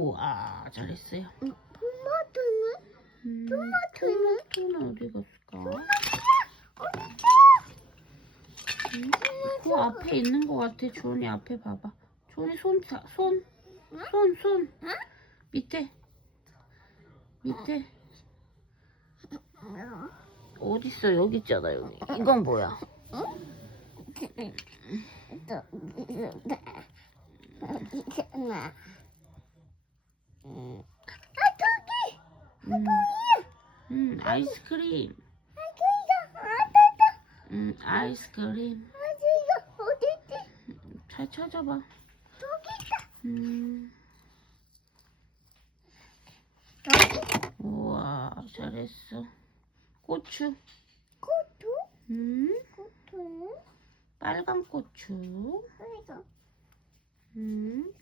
우와, 잘했어요. 토마토는? 음, 토마토는? 토마토는 어디 갔을까? 음, 그 앞에 있는 것 같아. 주원이 앞에 봐봐. 주원이 손, 자- 손, 손, 손. 밑에. 밑에. 어딨어? 여기 있잖아, 여기. 이건 뭐야? 이잖아. 아 저기 음, 음, 아이스크림. 음, 아이스크림. 잘 찾아봐. 음, 우와, 잘했어. 고추. 고토? 음, 고토는? 빨간 고추. 여기가 음,